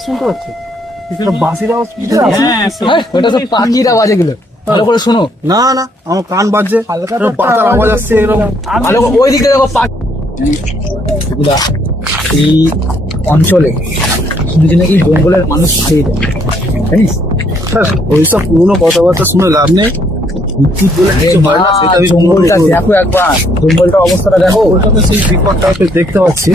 আওয়াজ শুনতে পাচ্ছি? বাঁশির আওয়াজ শুনতে পাচ্ছি? ওটা তো পাখিরা বাজে গেলো, ভালো করে শোনো। না না, আমার কান বাজছে, পাতার আওয়াজ আসছে এরকম। ভালো ওই দিকে দেখো পাখি। এই অঞ্চলে শুনেছি নাকি জঙ্গলের মানুষ খেয়ে যায়, জানিস? ওইসব পুরোনো কথাবার্তা শুনে লাভ নেই। উচিত বলে কিছু হয় না, সেটা আমি জঙ্গলটা দেখো একবার, জঙ্গলটা অবস্থাটা দেখো। কলকাতা সেই বিপদটা দেখতে পাচ্ছি।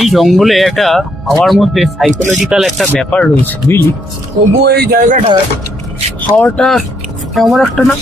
এই জঙ্গলে একটা হাওয়ার মধ্যে সাইকোলজিক্যাল একটা ব্যাপার রয়েছে, বুঝলি? তবু এই জায়গাটা হাওয়াটা কেমন একটা না।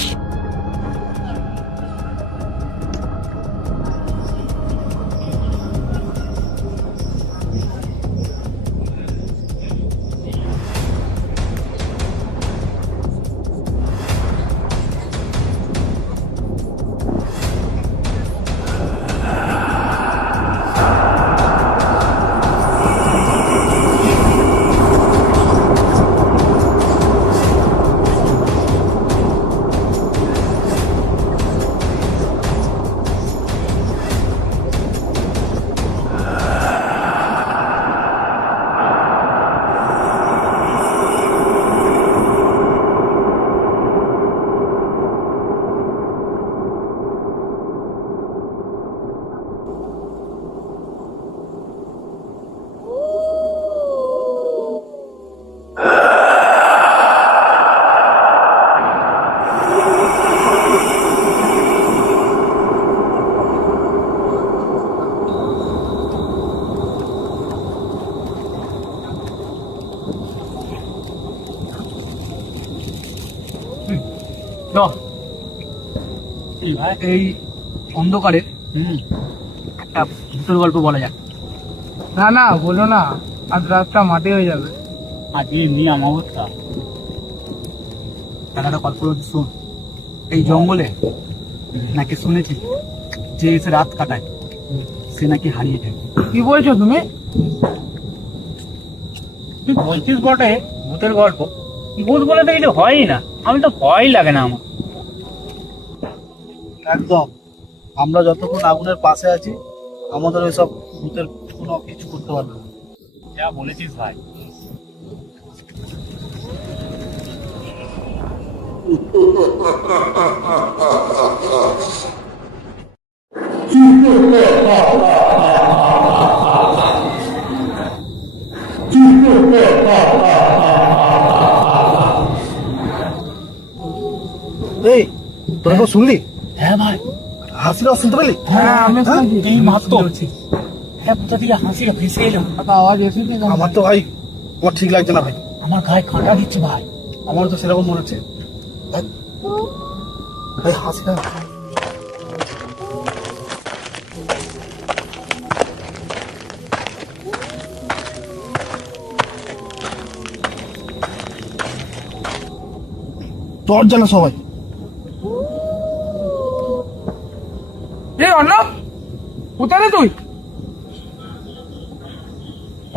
এই অন্ধকারে একটা ভূতের গল্প বলা যাক। না না বলো না, আজ রাতটা মাটি হয়ে যাবে। আজকে নিয়ে অমাবস্যা। একটা গল্প শোন। এই জঙ্গলে নাকি শুনেছি যে এসে রাত কাটায় সে নাকি হারিয়ে যায়। কি বলছো তুমি? তুই বলছিস বটে ভূতের গল্প, ভূত বলে তো কিছু হয়ই না। আমি তো ভয় লাগে না আমার। একদম, আমরা যতক্ষণ আগুনের পাশে আছি আমাদের ওইসব ভূতের কোনো কিছু করতে পারবে না। যা বলেছিস ভাই। এই তোরা তো শুনলি? হ্যাঁ ভাই, হাসির আওয়াজ শুনতে পেলি? হ্যাঁ আমি শুনছি। এই মাত্র হ্যাঁ, কোথা থেকে হাসিটা ভেসে এলো। একটা আওয়াজ এসেছে কেন? আমার তো ভাই আমার ঠিক লাগছে না ভাই। আমার গায়ে কাঁটা দিচ্ছে ভাই। আমারও তো সেরকম মনে হচ্ছে। ভাই হাসিটা তোর জানা সবাই। এই অর্ণব, কোথায় রে তুই?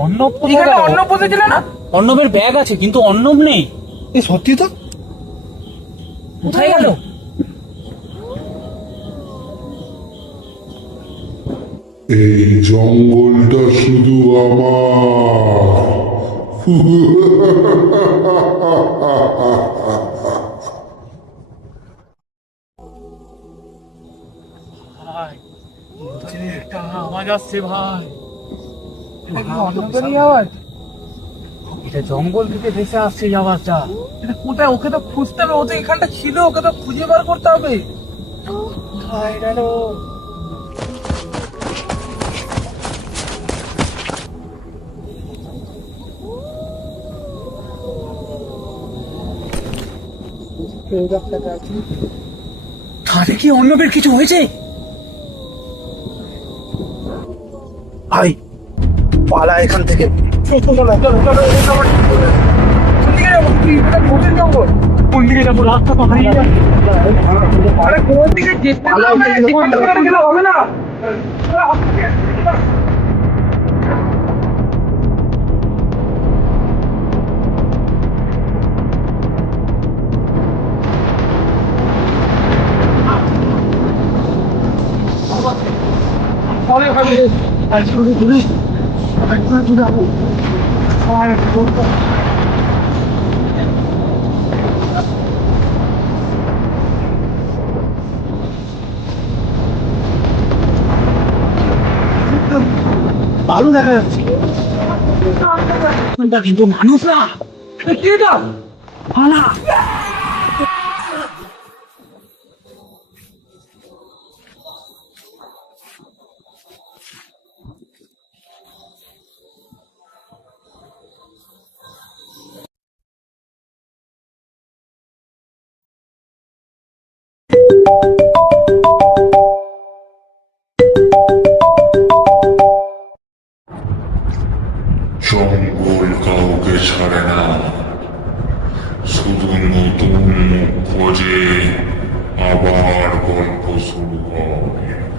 অর্ণব এখানে অর্ণব বসেছিল না? অর্ণবের ব্যাগ আছে কিন্তু অর্ণব নেই। এই সত্যি তো? কোথায় গেল? এই জঙ্গলটা শুধু ভাই একটা আওয়াজ আসছে ভাই। এটা কি অর্ণবেরই আওয়াজ? এটা জঙ্গল থেকে ভেসে আসছে এই আওয়াজটা। এটা কোথায়? ওকে তো খুঁজতে হবে, ও তো এখানটা ছিল, ওকে তো খুঁজে বার করতে হবে। কোথায় গেল? তাহলে কি অর্ণবের কিছু হয়েছে? ভাই পালা এখান থেকে। কোন দিকে যাবো? এটা ভূতের জঙ্গল। কোন দিকে যাবো? রাস্তা তো হারিয়ে যাচ্ছে। আরে কোন দিকে যেতে হবে? যেখানটা ওখানে গেলে হবে না। ভালো দেখা যাচ্ছে। এটা কিন্তু মানুষ না, এটা কি এটা? ভালা জঙ্গল কাউকে ছাড়ে না, শুধু নতুন মুখ খোঁজে, আবার গল্প শুরু হয়।